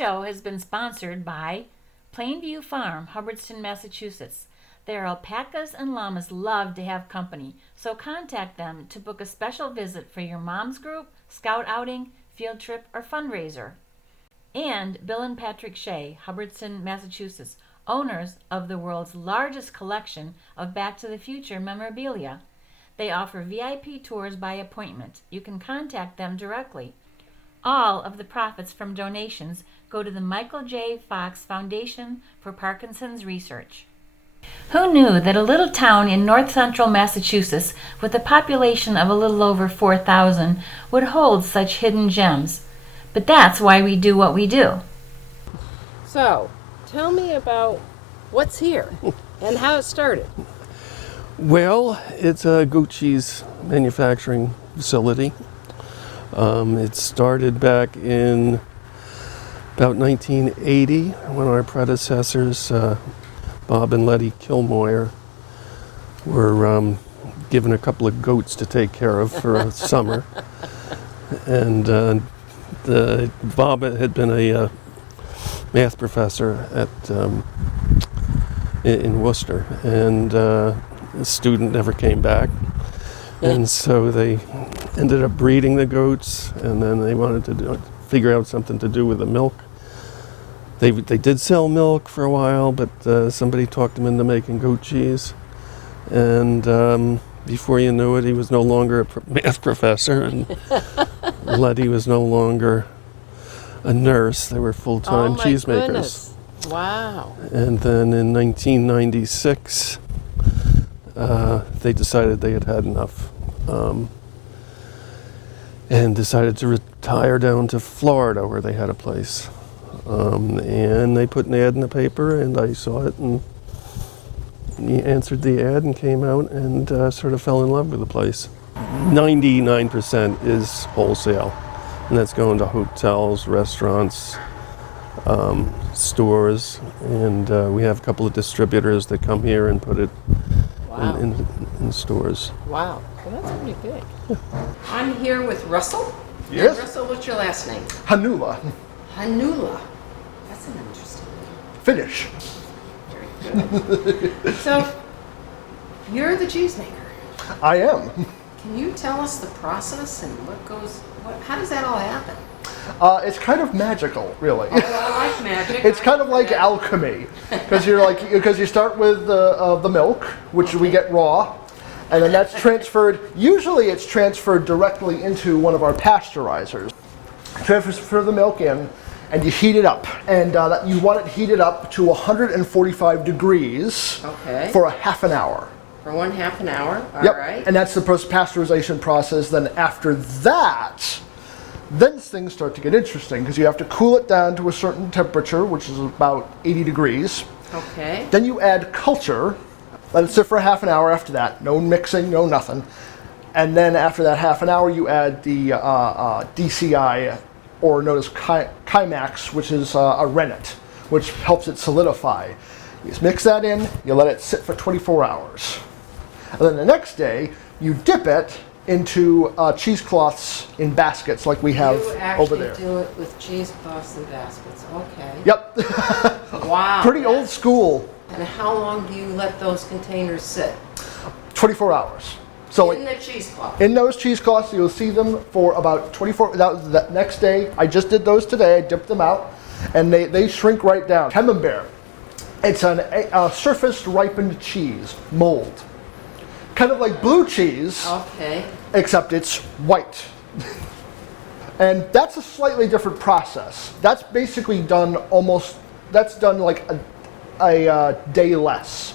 show has been sponsored by Plainview Farm, Hubbardston, Massachusetts. Their alpacas and llamas love to have company, so contact them to book a special visit for your mom's group, scout outing, field trip, or fundraiser. And Bill and Patrick Shea, Hubbardston, Massachusetts, owners of the world's largest collection of Back to the Future memorabilia. They offer VIP tours by appointment. You can contact them directly. All of the profits from donations go to the Michael J. Fox Foundation for Parkinson's Research. Who knew that a little town in north central Massachusetts with a population of a little over 4,000 would hold such hidden gems? But that's why we do what we do. So, tell me about what's here and how it started. Well, it's a goat cheese manufacturing facility. It started back in about 1980 when our predecessors, Bob and Letty Kilmoyer, were given a couple of goats to take care of for a summer. And Bob had been a math professor in Worcester, and the student never came back. And so they ended up breeding the goats, and then they wanted to figure out something to do with the milk. They did sell milk for a while, but somebody talked them into making goat cheese. And before you knew it, he was no longer a math professor, and Letty was no longer a nurse. They were full-time cheesemakers. Goodness. Wow. And then in 1996, they decided they had had enough, and decided to retire down to Florida, where they had a place. And they put an ad in the paper, and I saw it, and he answered the ad and came out and sort of fell in love with the place. 99% is wholesale, and that's going to hotels, restaurants, stores, and we have a couple of distributors that come here and put it in stores. Wow. Well, that's pretty big. I'm here with Russell. Yes. Russell, what's your last name? Hanula. Hanula. That's an interesting name. Finnish. Very good. So, you're the cheesemaker. I am. Can you tell us the process and how does that all happen? It's kind of magical, really. Oh, I like magic. It's kind of like alchemy, because you start with the milk, which we get raw, and then that's transferred. Usually, it's transferred directly into one of our pasteurizers. Transfer the milk in, and you heat it up, and you want it heated up to 145 degrees for a half an hour. For half an hour? All Yep. right. And that's the pasteurization process. Then after that, then things start to get interesting, because you have to cool it down to a certain temperature, which is about 80 degrees. Okay. Then you add culture. Let it sit for a half an hour after that. No mixing, no nothing. And then after that half an hour, you add the DCI, or known as Chimax, which is a rennet, which helps it solidify. You just mix that in, you let it sit for 24 hours. And then the next day, you dip it into cheesecloths in baskets like we have over there. You actually do it with cheesecloths and baskets. Okay. Yep. Wow. Pretty old school. And how long do you let those containers sit? 24 hours. So in the cheesecloth? In those cheesecloths, you'll see them for about 24. That was the next day. I just did those today. I dipped them out, and they shrink right down. Camembert. It's a surface ripened cheese mold. Kind of like blue cheese, okay, except it's white. And that's a slightly different process. That's basically done like a day less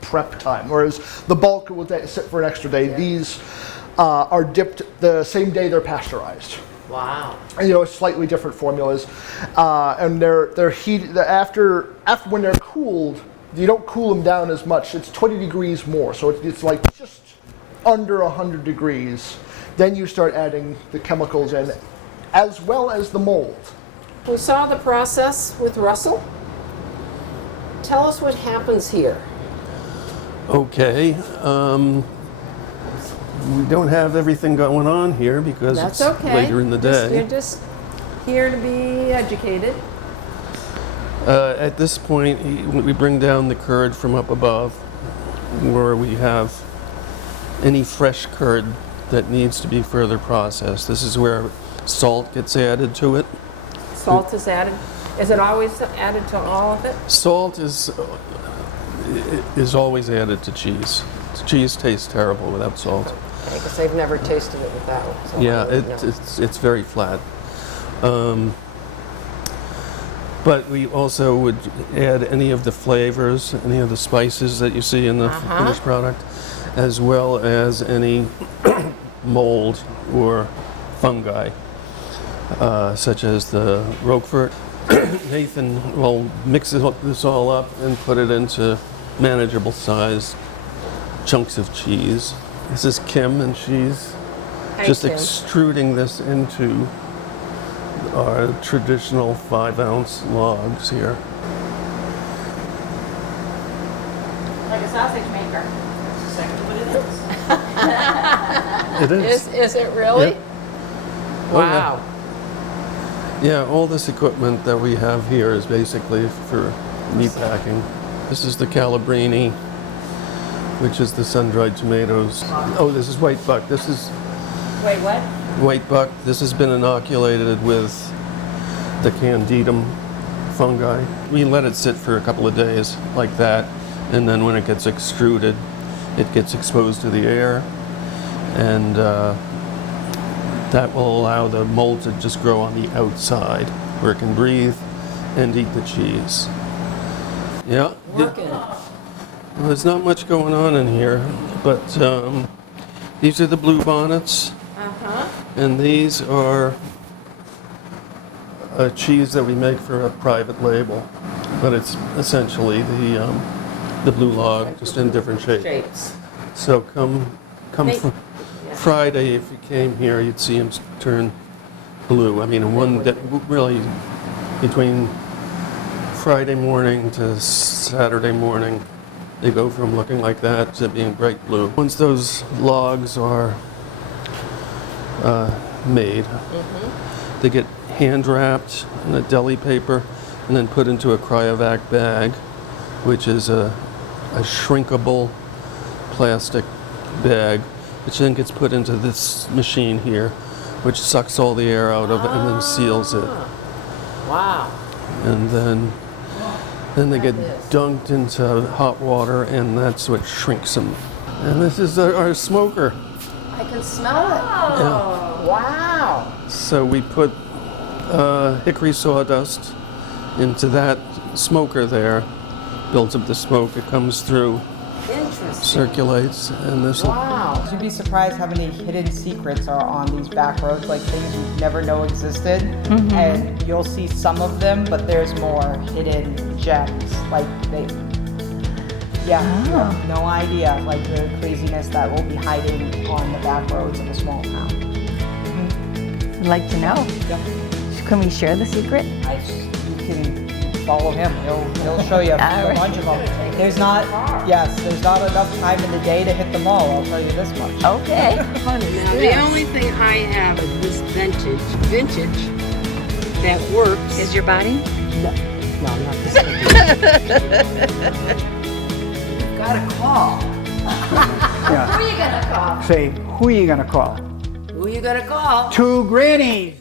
prep time, whereas the bulk will sit for an extra day. Yeah. These are dipped the same day they're pasteurized. Wow. And, slightly different formulas, and they're heated after when they're cooled. You don't cool them down as much. It's 20 degrees more, so it's like just under 100 degrees. Then you start adding the chemicals in, as well as the mold. We saw the process with Russell. Tell us what happens here. Okay. We don't have everything going on here because That's it's okay. later in the day. You're just here to be educated. At this point, we bring down the curd from up above, where we have any fresh curd that needs to be further processed. This is where salt gets added to it. Salt is added. Is it always added to all of it? Salt is always added to cheese. Cheese tastes terrible without salt. I guess I've never tasted it without. So Yeah, I wouldn't know. it's very flat. But we also would add any of the flavors, any of the spices that you see in the finished product, as well as any mold or fungi, such as the Roquefort. Nathan will mix this all up and put it into manageable sized chunks of cheese. This is Kim, and she's Hi, just Kim. extruding this into our traditional 5-ounce logs here. Like a sausage maker. That's exactly what it is. It is. Is it really? Yep. Oh, yeah. Wow. Yeah, all this equipment that we have here is basically for meat packing. This is the Calabrini, which is the sun-dried tomatoes. Oh, this is white buck. This is Wait, what? white buck. This has been inoculated with the Candidum fungi. We let it sit for a couple of days like that, and then when it gets extruded, it gets exposed to the air, and that will allow the mold to just grow on the outside where it can breathe and eat the cheese. Yeah. Working. Well, there's not much going on in here, but these are the blue bonnets, and these are a cheese that we make for a private label, but it's essentially the blue log, just in different shapes. Shapes. So come They- Friday, if you came here, you'd see them turn blue. I mean, really between Friday morning to Saturday morning, they go from looking like that to being bright blue. Once those logs are made, they get hand wrapped in a deli paper and then put into a cryovac bag, which is a shrinkable plastic bag, which then gets put into this machine here, which sucks all the air out of it and then seals it. Wow. And then they get dunked into hot water, and that's what shrinks them. And this is our smoker. I can smell it. Yeah. Wow. So we put hickory sawdust into that smoker there, builds up the smoke, it comes through, Interesting. circulates, and this will Wow. You'd be surprised how many hidden secrets are on these back roads, like things you never know existed. And you'll see some of them, but there's more hidden gems. Like you have no idea, like the craziness that will be hiding on the back roads of a small town. I'd like to know. Can we share the secret? You can follow him. He'll show you a right. bunch of them. There's not enough time in the day to hit them all. I'll tell you this much. Okay. Now, the only thing I have is this vintage that works. Is your body? No, not this Got a call. Yeah. Who are you gonna call? Say, who are you gonna call? Who you gonna call? Two grannies.